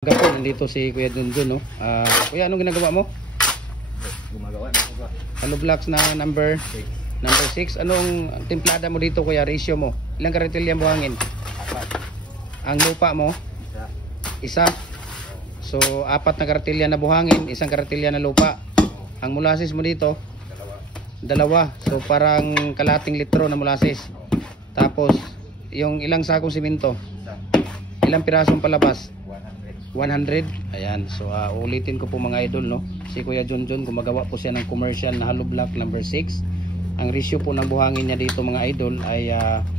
Gapo, nandito si Kuya Junjun, no? Kuya, anong ginagawa mo? Gumagawa. Hollow blocks na number 6. Anong timplada mo dito, Kuya? Ratio mo? Ilang karatilya ang buhangin? Ang lupa mo? Isa. So, 4 na karatilya na buhangin, 1 karatilya na lupa. Ang molasses mo dito? Dalawa. So, parang kalating litro na molasses. Tapos, yung ilang sakong simento? Ilang pirasong palabas? 100. Ayan. So ulitin ko po mga idol, no. Si Kuya Junjun gumagawa po siya ng commercial na hollow block number 6. Ang ratio po ng buhangin niya dito mga idol ay 4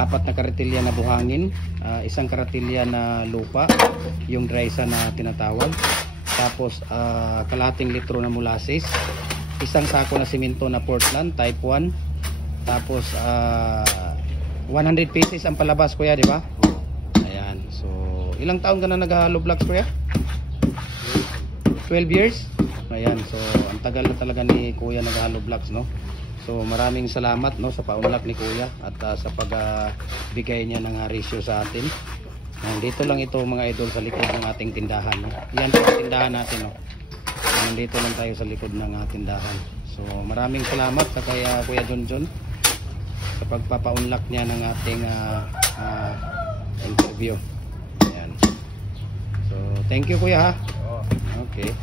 na karatilya na buhangin, 1 karatilya na lupa, yung dry sand na tinatawag. Tapos kalating litro na molasses, 1 sako na simento na Portland type 1. Tapos 100 pieces ang palabas, Kuya, di ba? Ayan. So ilang taon ka na nag-hollow blocks, Kuya? 12 years? Ayan, so ang tagal na talaga ni Kuya nag-hollow blocks, no? So maraming salamat, no, sa paunlak ni Kuya at sa pagbigay niya ng ratio sa atin. Nandito lang ito mga idol sa likod ng ating tindahan, no? Yan po ang tindahan natin, no? Nandito lang tayo sa likod ng tindahan. So maraming salamat sa kay Kuya Junjun sa pagpapaunlak niya ng ating interview. Ayan. So thank you, Kuya, ha. Okay.